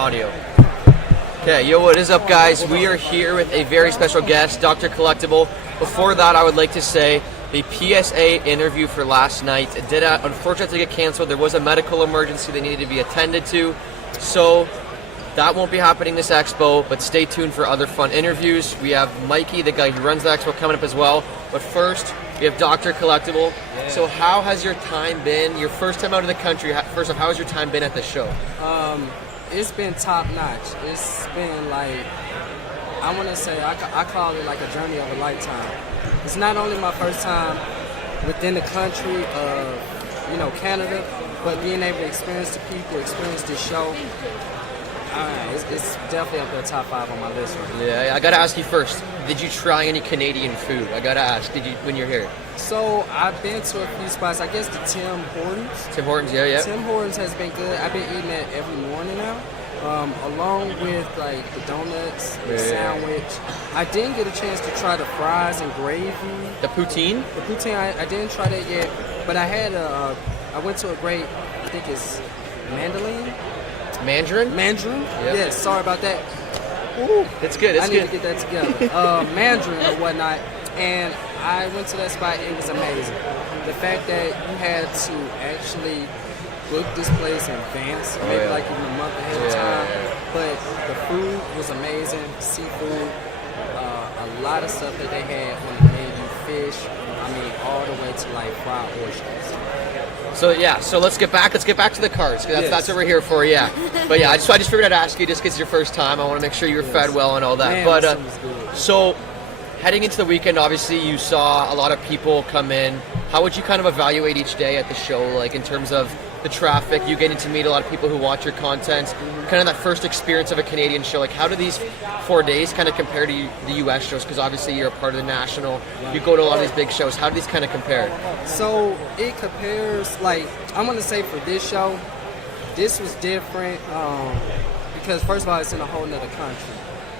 audio. Okay, yo, what is up, guys? We are here with a very special guest, Dr. Collectible. Before that, I would like to say the PSA interview for last night did unfortunately get canceled. There was a medical emergency that needed to be attended to, so that won't be happening this expo, but stay tuned for other fun interviews. We have Mikey, the guy who runs the expo, coming up as well. But first, we have Dr. Collectible. Yeah. So how has your time been? Your first time out of the country, first off, how has your time been at the show? It's been top notch. It's been like, I want to say, I call it like a journey of a lifetime. It's not only my first time within the country of, Canada, but being able to experience the people, experience this show. It's definitely up there top 5 on my list right now. Yeah, I gotta ask you first. Did you try any Canadian food? I gotta ask. Did you when you're here? So I've been to a few spots. I guess the Tim Hortons. Tim Hortons, yeah. Tim Hortons has been good. I've been eating that every morning now, along with like the donuts, the sandwich. I didn't get a chance to try the fries and gravy. The poutine? The poutine, I didn't try that yet, but I had I went to a great, I think it's Mandarin? Yep. Yes, sorry about that. Ooh, it's good. I need to get that together. Mandarin or whatnot, and I went to that spot. It was amazing. The fact that you had to actually book this place in advance, maybe like even a month ahead of time. But the food was amazing. Seafood, a lot of stuff that they had on the menu. Fish. All the way to like fried oysters. So let's get back to the cards. That's what we're here for, yeah. But yeah, I just figured I'd ask you just because it's your first time. I want to make sure you were fed well and all that. Man, but so heading into the weekend, obviously you saw a lot of people come in. How would you kind of evaluate each day at the show, like in terms of the traffic, you getting to meet a lot of people who watch your content, kind of that first experience of a Canadian show? Like, how do these 4 days kind of compare to the U.S. shows? Because obviously you're a part of the national, you go to a lot of these big shows. How do these kind of compare? So it compares, like, I'm going to say for this show, this was different because first of all, it's in a whole nother country.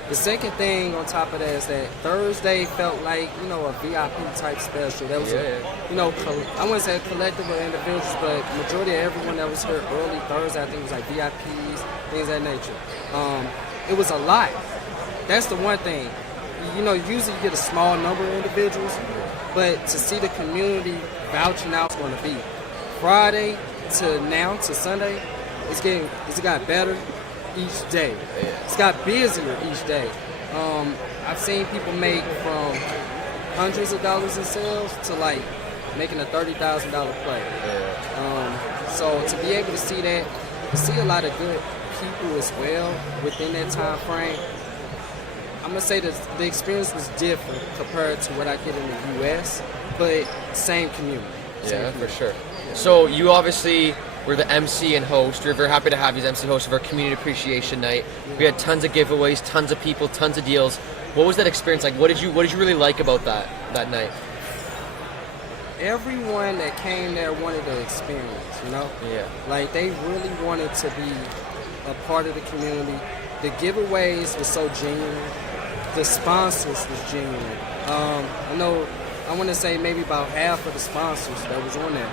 The second thing on top of that is that Thursday felt like, a VIP type special. That was, I wouldn't say collective of individuals, but majority of everyone that was here early Thursday, I think it was like VIPs, things of that nature. It was a lot. That's the one thing. Usually you get a small number of individuals, but to see the community vouching out what's going to be. Friday to now to Sunday, it's got better each day. It's got busier each day. I've seen people make from hundreds of dollars in sales to like making a $30,000 play. So to be able to see that, to see a lot of good people as well within that time frame, I'm gonna say that the experience was different compared to what I get in the US, but same community. For sure. So you obviously were the MC and host. We're very happy to have you as MC host of our Community Appreciation Night. We had tons of giveaways, tons of people, tons of deals. What was that experience like? What did you really like about that night? Everyone that came there wanted the experience, Yeah. Like they really wanted to be a part of the community. The giveaways were so genuine. The sponsors was genuine. I want to say maybe about half of the sponsors that was on there.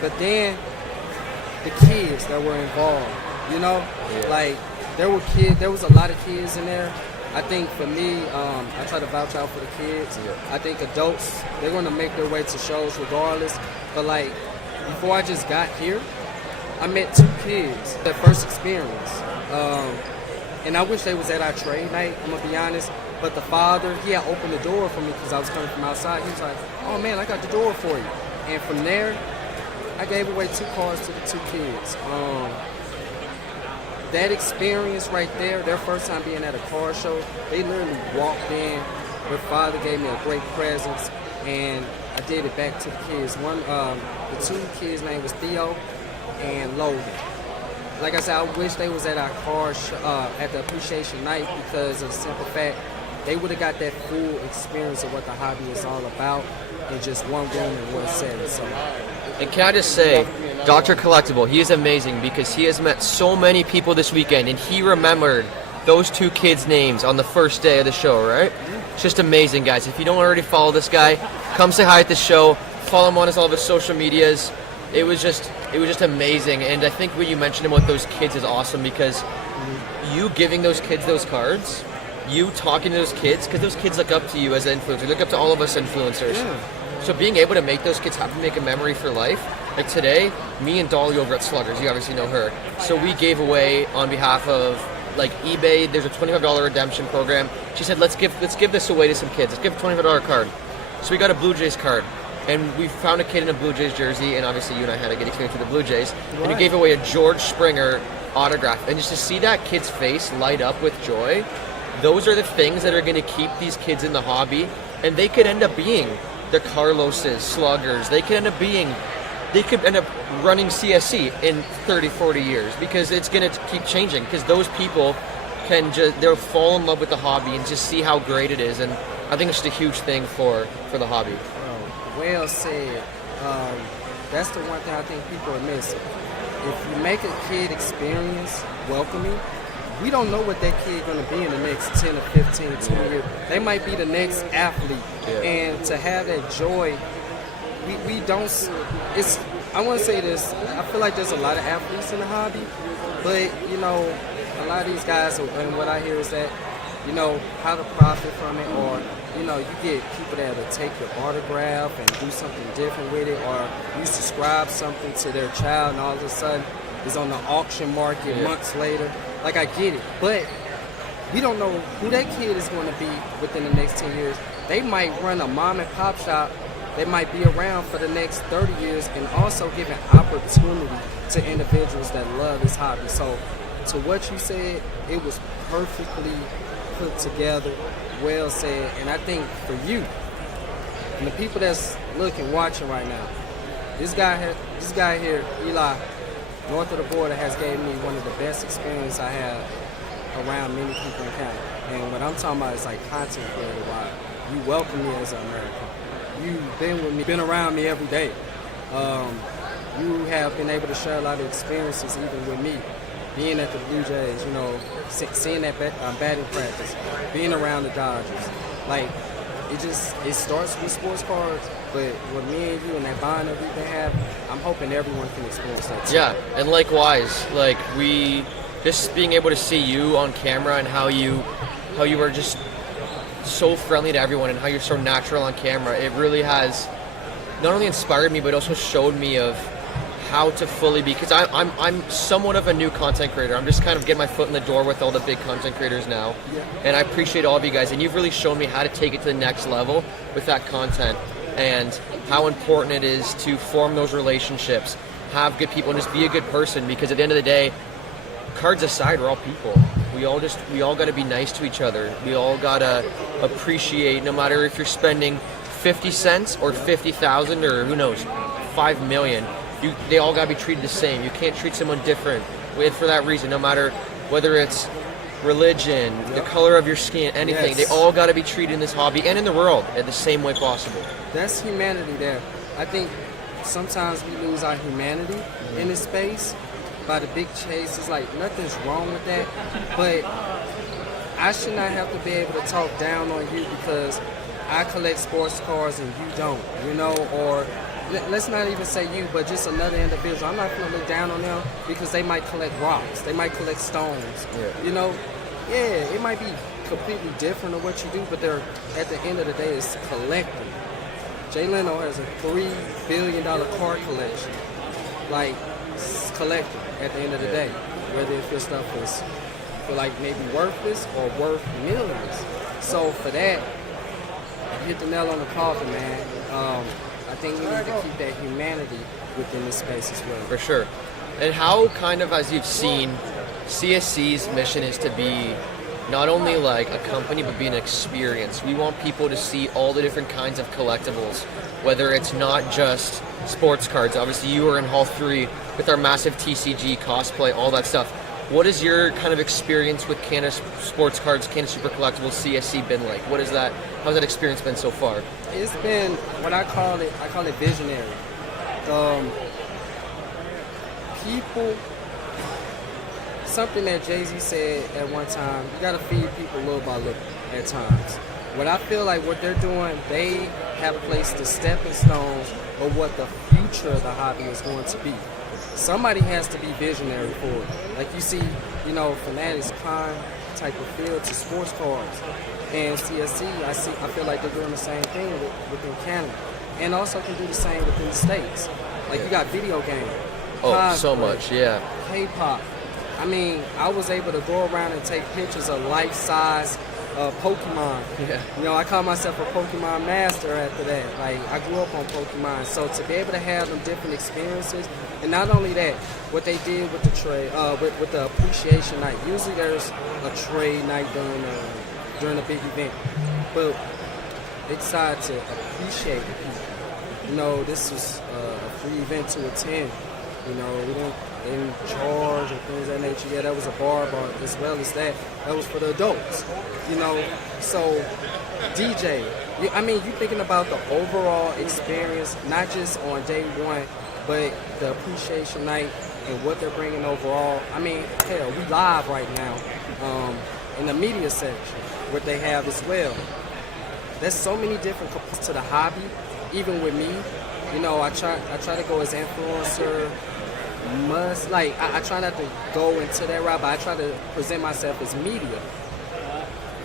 But then the kids that were involved, like there was a lot of kids in there. I think for me, I try to vouch out for the kids. I think adults, they're going to make their way to shows regardless. But like before I just got here, I met 2 kids, their first experience. And I wish they was at our trade night, I'm going to be honest. But the father, he had opened the door for me because I was coming from outside. He was like, oh man, I got the door for you. And from there, I gave away 2 cars to the 2 kids. That experience right there, their first time being at a car show, they literally walked in. Their father gave me a great presence, and I did it back to the kids. The 2 kids' name was Theo and Logan. Like I said, I wish they was at our car at the appreciation night because of the simple fact they would have got that full experience of what the hobby is all about in just one room and one setting. So. And can I just say, Dr. Collectible, he is amazing because he has met so many people this weekend, and he remembered those 2 kids' names on the first day of the show, right? It's just amazing, guys. If you don't already follow this guy, come say hi at the show. Follow him on all of his social medias. it was just amazing. And I think what you mentioned about those kids is awesome, because you giving those kids those cards, you talking to those kids, because those kids look up to you as an influencer, look up to all of us influencers. So being able to make those kids have to make a memory for life. Like today, me and Dolly over at Sluggers, you obviously know her. So we gave away on behalf of like eBay. There's a $25 redemption program. She said, let's give this away to some kids. Let's give a $25 card. So we got a Blue Jays card, and we found a kid in a Blue Jays jersey, and obviously you and I had a good experience with the Blue Jays. Right. And we gave away a George Springer autograph, and just to see that kid's face light up with joy, those are the things that are going to keep these kids in the hobby, and they could end up being the Carloses, Sluggers. They could end up running CSC in 30, 40 years, because it's going to keep changing, because those people they'll fall in love with the hobby and just see how great it is. And I think it's just a huge thing for the hobby. Oh, well said. That's the one thing I think people are missing. If you make a kid experience welcoming, we don't know what that kid going to be in the next 10 or 15 or 20 years. They might be the next athlete. Yeah. And to have that joy, we don't, I want to say this, I feel like there's a lot of athletes in the hobby, but, you know, a lot of these guys, and what I hear is that, you know, how to profit from it, or, you know, you get people that will take your autograph and do something different with it, or you subscribe something to their child and all of a sudden it's on the auction market months later. Like, I get it, but we don't know who that kid is going to be within the next 10 years. They might run a mom and pop shop. They might be around for the next 30 years, and also give an opportunity to individuals that love this hobby. So to what you said, it was perfectly put together, well said. And I think for you and the people that's looking, watching right now, this guy here, Eli, north of the border, has gave me one of the best experiences I have around many people in Canada. And what I'm talking about is like content creator wise. You welcome me as an American. You've been with me, been around me every day. You have been able to share a lot of experiences even with me. Being at the Blue Jays, you know, seeing that batting practice, being around the Dodgers. Like, it starts with sports cards, but with me and you and that bond that we've been having, I'm hoping everyone can experience that too. Yeah, and likewise, like just being able to see you on camera and how you are just so friendly to everyone and how you're so natural on camera, it really has not only inspired me but also showed me of how to fully be, because I'm somewhat of a new content creator. I'm just kind of getting my foot in the door with all the big content creators now. And I appreciate all of you guys, and you've really shown me how to take it to the next level with that content, and how important it is to form those relationships, have good people, and just be a good person, because at the end of the day, cards aside, we're all people. We all got to be nice to each other. We all got to appreciate, no matter if you're spending 50 cents or 50,000 or who knows, 5 million. They all got to be treated the same. You can't treat someone different. And for that reason, no matter whether it's religion, the color of your skin, anything, they all got to be treated in this hobby and in the world in the same way possible. That's humanity there. I think sometimes we lose our humanity in this space by the big chase. It's like nothing's wrong with that, but I should not have to be able to talk down on you because I collect sports cards and you don't, you know, or let's not even say you, but just another individual. I'm not going to look down on them because they might collect rocks. They might collect stones. You know, it might be completely different than what you do, but they're, at the end of the day, it's collecting. Jay Leno has a $3 billion card collection. Like, it's collecting at the end of the day. Whether if your stuff is feel like maybe worthless or worth millions. So for that, you hit the nail on the coffin, man. I think we need to keep that humanity within this space as well. For sure. And how, kind of, as you've seen, CSC's mission is to be not only like a company, but be an experience. We want people to see all the different kinds of collectibles, whether it's not just sports cards. Obviously, you were in Hall 3 with our massive TCG, cosplay, all that stuff. What is your kind of experience with Canada Sports Cards, Canada Super Collectibles, CSC been like? What is that? How's that experience been so far? It's been what I call it visionary. People, something that Jay-Z said at one time, you gotta feed people little by little at times. what I feel like what they're doing, they have placed the stepping stones of what the future of the hobby is going to be. Somebody has to be visionary for it. Like you see, Fanatics climb type of field to sports cars. And CSC, I feel like they're doing the same thing within Canada. And also can do the same within the States. Like you got video games. Oh, so much, yeah. K-pop. I mean, I was able to go around and take pictures of life-size Pokemon. Yeah. I call myself a Pokemon master after that. Like, I grew up on Pokemon. So to be able to have them different experiences, and not only that, what they did with the trade, with the appreciation night. Usually there's a trade night during a big event, but they decided to appreciate people. This was a free event to attend. We didn't charge and things of that nature. Yeah, that was a bar, but as well as that was for the adults. So DJ, you thinking about the overall experience, not just on day one, but the appreciation night and what they're bringing overall. Hell, we live right now in the media section, what they have as well. There's so many different components to the hobby, even with me. I try to go as influencer. I try not to go into that route, but I try to present myself as media.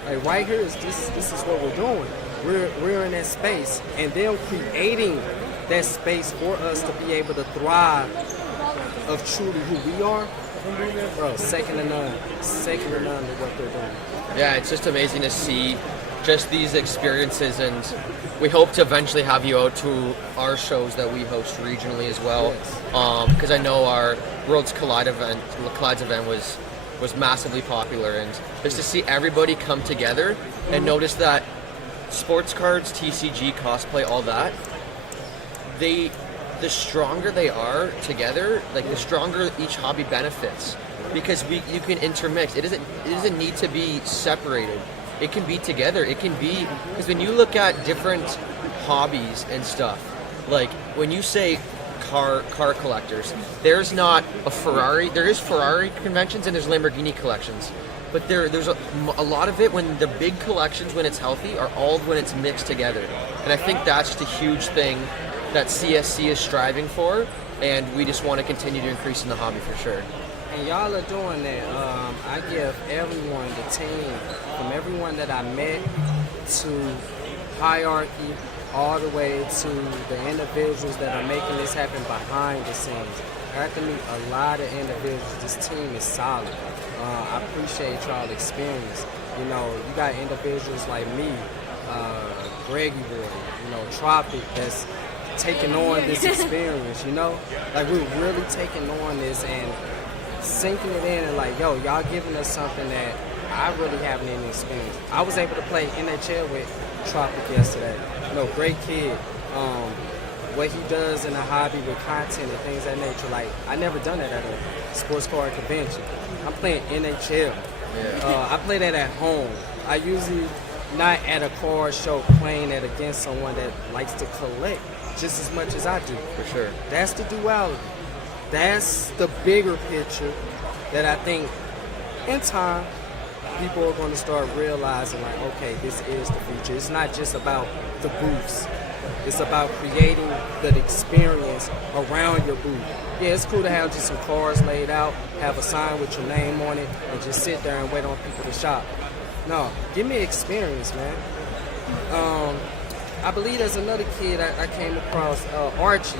Like right here is this is what we're doing. We're in that space, and they're creating that space for us to be able to thrive of truly who we are. Bro, second to none to what they're doing. Yeah, it's just amazing to see just these experiences, and we hope to eventually have you out to our shows that we host regionally as well. Because I know our Worlds Collides event was massively popular, and just to see everybody come together and notice that sports cards, TCG, cosplay, all that, the stronger they are together, like the stronger each hobby benefits, because you can intermix. It doesn't need to be separated. It can be together. It can be, because when you look at different hobbies and stuff, like when you say car collectors, there's not a Ferrari. There is Ferrari conventions and there's Lamborghini collections, but there's a lot of it when the big collections, when it's healthy, are all when it's mixed together. And I think that's just a huge thing that CSC is striving for, and we just want to continue to increase in the hobby for sure. And y'all are doing that. I give everyone, the team, from everyone that I met to hierarchy, all the way to the individuals that are making this happen behind the scenes. I got to meet a lot of individuals. This team is solid. I appreciate y'all experience. You got individuals like me, Greggy Boy, Tropic, that's taking on this experience, Like we're really taking on this and sinking it in and like, yo, y'all giving us something that I really haven't even experienced. I was able to play NHL with Tropic yesterday. Great kid. What he does in the hobby with content and things of that nature, like I never done that at a sports card convention. I'm playing NHL. Yeah. I play that at home. I usually not at a card show playing it against someone that likes to collect just as much as I do. For sure. That's the duality. That's the bigger picture that I think in time people are going to start realizing, like, okay, this is the future. It's not just about the booths. It's about creating the experience around your booth. Yeah, it's cool to have just some cards laid out, have a sign with your name on it, and just sit there and wait on people to shop. No, give me experience, man. I believe there's another kid I came across, Archie.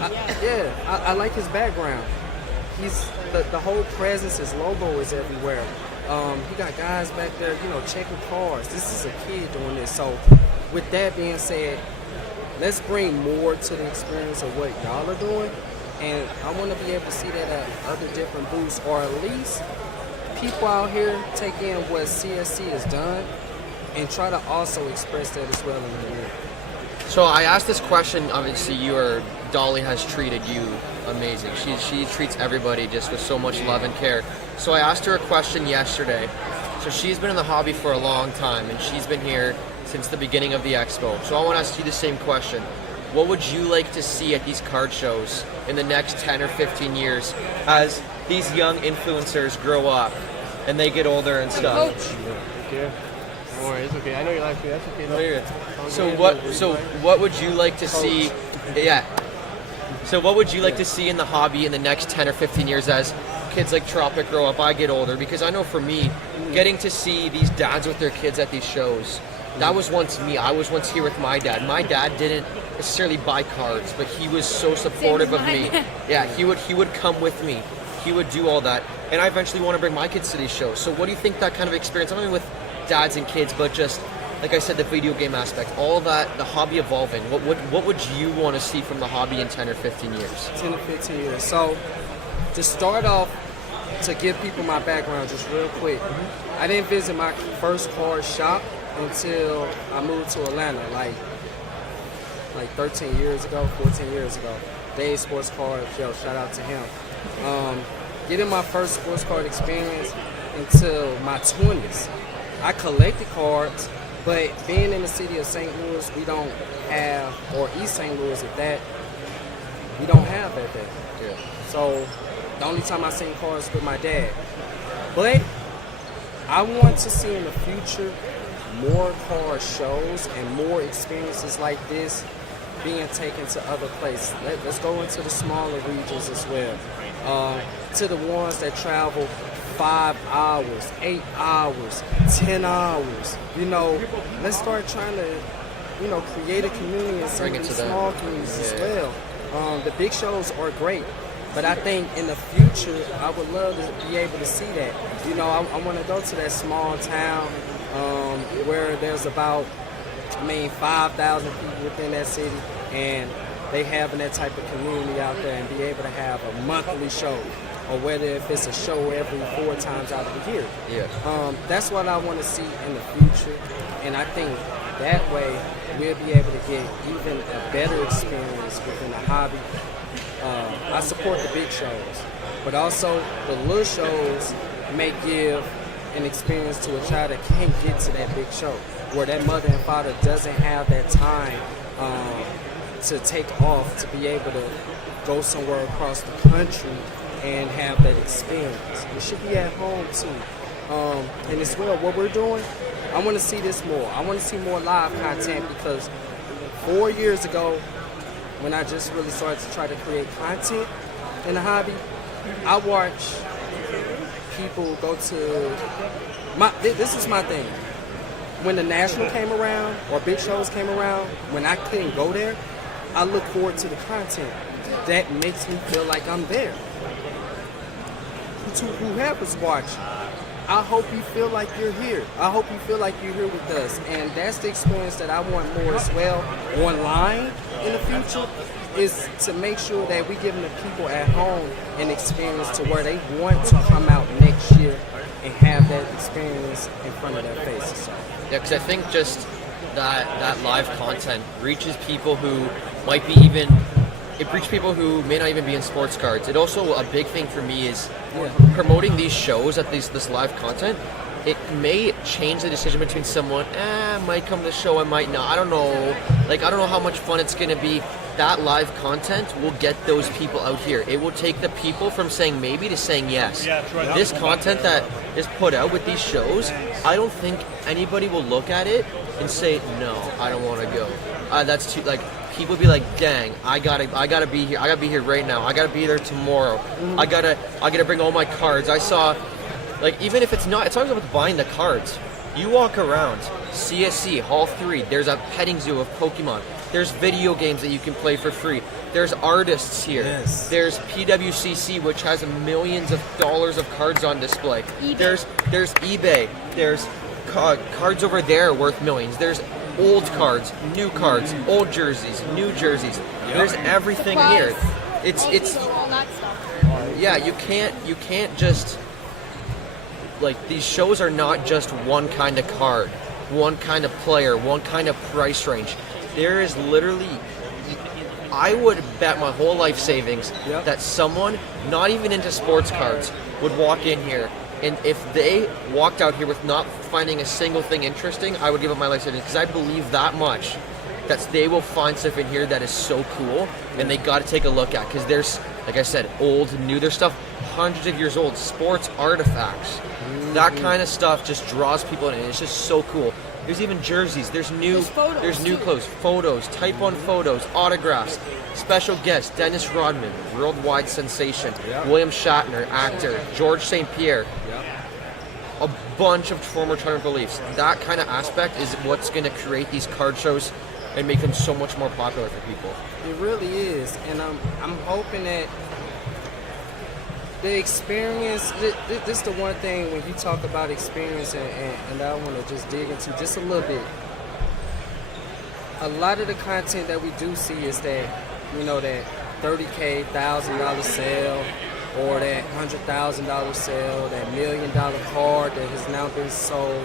I like his background. He's the whole presence, his logo is everywhere. He got guys back there, checking cars. This is a kid doing this. So with that being said, let's bring more to the experience of what y'all are doing. And I want to be able to see that at other different booths, or at least people out here take in what CSC has done and try to also express that as well in the world. So I asked this question, obviously Dolly has treated you amazing. She treats everybody just with so much love and care. So I asked her a question yesterday. So she's been in the hobby for a long time, and she's been here since the beginning of the expo. So I want to ask you the same question. What would you like to see at these card shows in the next 10 or 15 years as these young influencers grow up and they get older and stuff? worry, it's okay. I know you're laughing. That's okay. No, you're good. So what would you like to see? Yeah. So what would you like to see in the hobby in the next 10 or 15 years as kids like Tropic grow up, I get older? Because I know for me, getting to see these dads with their kids at these shows, that was once me. I was once here with my dad. My dad didn't necessarily buy cards, but he was so supportive of me. Yeah, he would come with me. He would do all that. And I eventually want to bring my kids to these shows. So what do you think that kind of experience, not only with dads and kids, but just, like I said, the video game aspect, all that, the hobby evolving, what would you want to see from the hobby in 10 or 15 years? 10 to 15 years. So to start off, to give people my background just real quick, I didn't visit my first card shop until I moved to Atlanta, like 13 years ago, 14 years ago. Dave Sports Cards, yo, shout out to him. Getting my first sports card experience until my 20s. I collected cards, but being in the city of St. Louis, we don't have, or East St. Louis at that, we don't have that there. Yeah. So the only time I seen cards with my dad. But I want to see in the future more card shows and more experiences like this being taken to other places. Let's go into the smaller regions as well. To the ones that travel 5 hours, 8 hours, 10 hours. You know, let's start trying to, you know, create a community in some of these small communities as well. The big shows are great, but I think in the future, I would love to be able to see that. You know, I want to go to that small town where there's about, 5,000 people within that city, and they having that type of community out there and be able to have a monthly show, or whether if it's a show every 4 times out of the year. Yeah. That's what I want to see in the future, and I think that way we'll be able to get even a better experience within the hobby. I support the big shows, but also the little shows may give an experience to a child that can't get to that big show, where that mother and father doesn't have that time to take off to be able to go somewhere across the country and have that experience. It should be at home too. And as well, what we're doing, I want to see this more. I want to see more live content, because 4 years ago, when I just really started to try to create content in the hobby, I watch people go to this is my thing. When the National came around, or big shows came around, when I couldn't go there, I look forward to the content. That makes me feel like I'm there. To whoever's watching, I hope you feel like you're here. I hope you feel like you're here with us. And that's the experience that I want more as well online in the future, is to make sure that we giving the people at home an experience to where they want to come out next year and have that experience in front of their faces. Yeah, because I think just that live content reaches people who might be it reaches people who may not even be in sports cards. It also, a big thing for me is promoting these shows at this live content. It may change the decision between someone, I might come to the show, I might not. I don't know. I don't know how much fun it's going to be. That live content will get those people out here. It will take the people from saying maybe to saying yes. This content that is put out with these shows, I don't think anybody will look at it and say, no, I don't want to go. That's too, people will be like, dang, I gotta be here. I gotta be here right now. I gotta be there tomorrow. I gotta bring all my cards. I saw, even if it's not always about buying the cards. You walk around CSC, Hall 3, there's a petting zoo of Pokemon. There's video games that you can play for free. There's artists here. Yes. There's PWCC, which has millions of dollars of cards on display. eBay. There's eBay. There's cards over there worth millions. There's old cards, new cards, old jerseys, new jerseys. There's everything here. It's all that stuff. yeah, you can't just, these shows are not just one kind of card, one kind of player, one kind of price range. There is literally, I would bet my whole life savings that someone not even into sports cards would walk in here, and if they walked out here with not finding a single thing interesting, I would give up my life savings, because I believe that much that they will find stuff in here that is so cool, and they got to take a look at, because there's, like I said, old, new, there's stuff hundreds of years old, sports artifacts. That kind of stuff just draws people in, and it's just so cool. There's even jerseys. There's new There's photos, new too. clothes, photos, type on photos, autographs. Special guest Dennis Rodman, worldwide sensation. Yeah. William Shatner, actor. George St. Pierre. A bunch of former Toronto Leafs. That kind of aspect is what's going to create these card shows and make them so much more popular for people. It really is, and I'm hoping that the experience. This is the one thing when you talk about experience, and I want to just dig into just a little bit. A lot of the content that we do see is that, you know, that $30K, $1,000 sale, or that $100,000 sale, that $1 million card that has now been sold.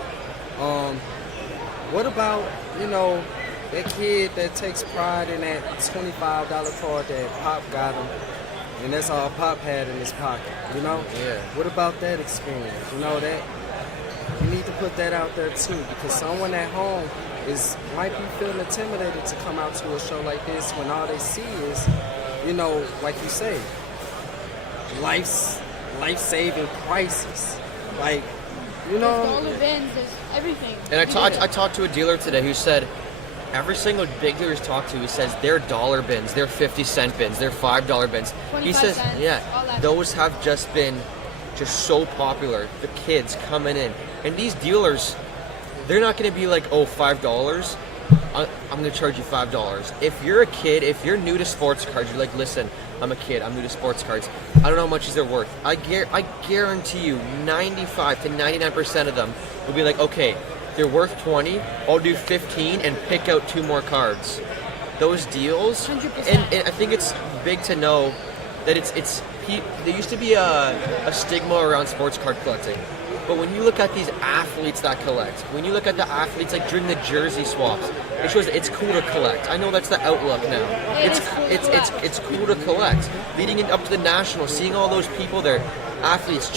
What about, you know, that kid that takes pride in that $25 card that Pop got him, and that's all Pop had in his pocket, you know? Yeah. What about that experience? You know, that you need to put that out there too, because someone at home might be feeling intimidated to come out to a show like this when all they see is, you know, like you say, life-saving prices. Like, you There's know, dollar bins, there's everything. And I talked to a dealer today who said every single big dealer he's talked to, he says their dollar bins, their 50-cent bins, their $5 bins. He 25 says, cents, all yeah, that. those have just been so popular. The kids coming in, and these dealers, they're not going to be like, oh, $5. I'm going to charge you $5. If you're a kid, if you're new to sports cards, you're like, listen, I'm a kid, I'm new to sports cards. I don't know how much these are worth. I guarantee you 95 to 99% of them will be like, okay, they're worth 20, I'll do 15 and pick out 2 more cards. Those deals, 100%. and I think it's big to know that there used to be a stigma around sports card collecting. But when you look at these athletes that collect, when you look at the athletes like during the jersey swaps, it shows that it's cool to collect. I know that's the outlook now. It It's is cool to collect. it's cool to collect. Leading it up to the Nationals, seeing all those people there, athletes,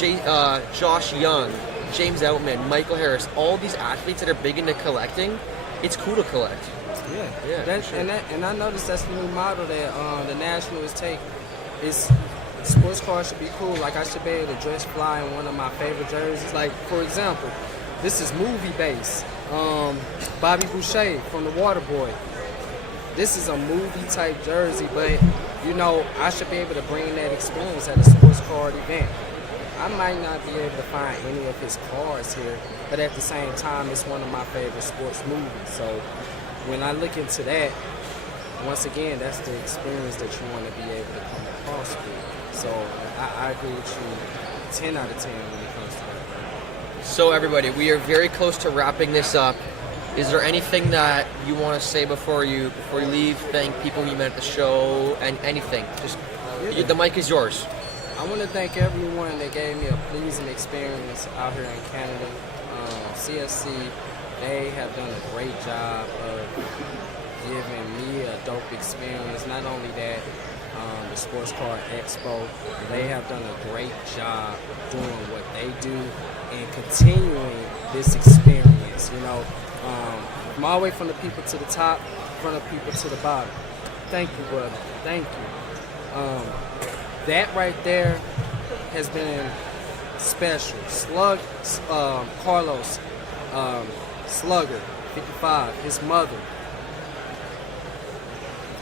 Josh Young, James Outman, Michael Harris, all these athletes that are big into collecting, it's cool to collect. Yeah, That, for sure. and I noticed that's the new model that the Nationals take. Is sports cars should be cool. Like, I should be able to dress fly in one of my favorite jerseys. Like, for example, this is movie based. Bobby Boucher from The Waterboy. This is a movie type jersey, but you know, I should be able to bring that experience at a sports card event. I might not be able to find any of his cars here, but at the same time, it's one of my favorite sports movies. So when I look into that, once again, that's the experience that you want to be able to come across with. So I agree with you 10 out of 10 when it comes to that. So everybody, we are very close to wrapping this up. Is there anything that you want to say before you leave? Thank people you met at the show and anything. Just the mic is yours. I want to thank everyone that gave me a pleasing experience out here in Canada. CSC, they have done a great job of giving me a dope experience. Not only that, the Sports Card Expo, they have done a great job doing what they do and continuing this experience, you know. From all the way from the people to the top, from the people to the bottom. Thank you, brother. Thank you. That right there has been special. Carlos, Slugger, 55, his mother.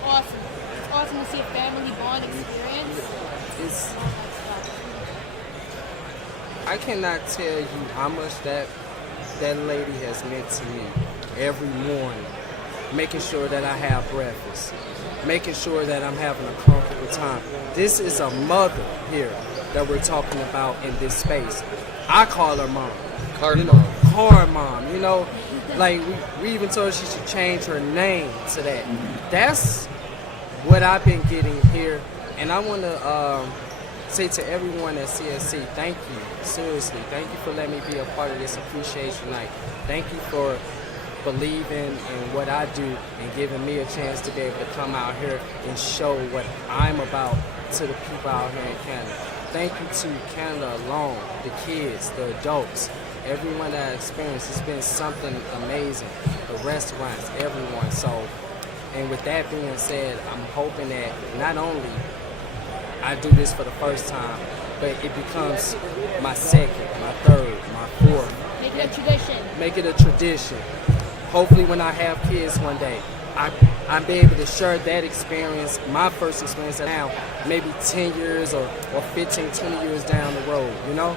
Awesome. It's awesome to see a family bond experience. It's, I cannot tell you how much that lady has meant to me every morning. Making sure that I have breakfast. Making sure that I'm having a comfortable time. This is a mother here that we're talking about in this space. I call her mom. Card mom. Car mom, you know, like we even told her she should change her name to that. That's what I've been getting here, and I want to say to everyone at CSC, thank you, seriously, thank you for letting me be a part of this appreciation night. Thank you for believing in what I do and giving me a chance to be able to come out here and show what I'm about to the people out here in Canada. Thank you to Canada alone, the kids, the adults, everyone that I experienced. It's been something amazing. The restaurants, everyone. So, and with that being said, I'm hoping that not only I do this for the first time, but it becomes my second, my third, my fourth. Make it a tradition. Make it a tradition. hopefully when I have kids one day, I'm be able to share that experience, my first experience now, maybe 10 years or 15, 20 years down the road, you know?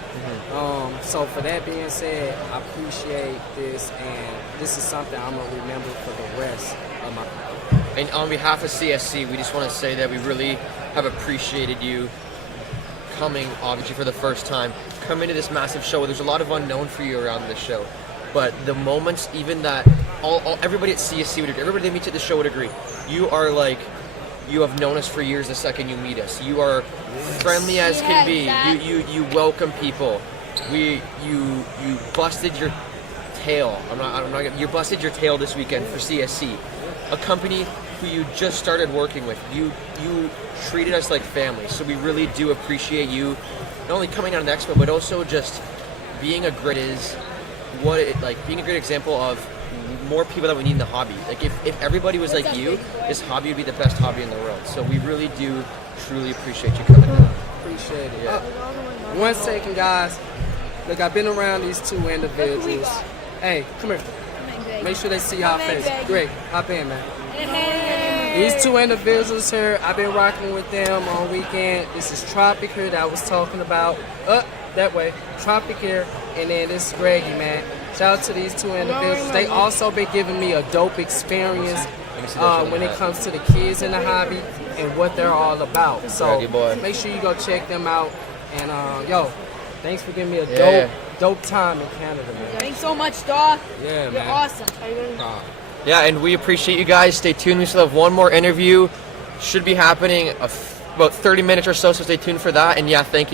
So for that being said, I appreciate this, and this is something I'm going to remember for the rest of my life. And on behalf of CSC, we just want to say that we really have appreciated you coming, obviously, for the first time, coming to this massive show. There's a lot of unknown for you around this show, but the moments, even that, everybody at CSC would agree, everybody that meets at the show would agree. You are like, you have known us for years the second you meet us. You are friendly as can be. Exactly. You welcome people. You busted your tail. You busted your tail this weekend for CSC, a company who you just started working with. You treated us like family, so we really do appreciate you not only coming out on the expo, but also just being a great being a great example of more people that we need in the hobby. Like if everybody was like you, this hobby would be the best hobby in the world. So we really do truly appreciate you coming out. Appreciate it. Yeah. 1 second, guys. Look, I've been around these two individuals. Hey, come here. Make sure they see our face. Great. Hop in, man. These two individuals here, I've been rocking with them on weekend. This is Tropic here that I was talking about. Up that way. Tropic here. And then this is Greggy, man. Shout out to these two individuals. They also been giving me a dope experience when it comes to the kids in the hobby and what they're all about. So make sure you go check them out. And yo, thanks for giving me a dope time in Canada, man. Thanks so much, dog. Yeah, You're man. awesome. Yeah, and we appreciate you guys. Stay tuned. We still have one more interview. Should be happening about 30 minutes or so, so stay tuned for that. And yeah, thank you.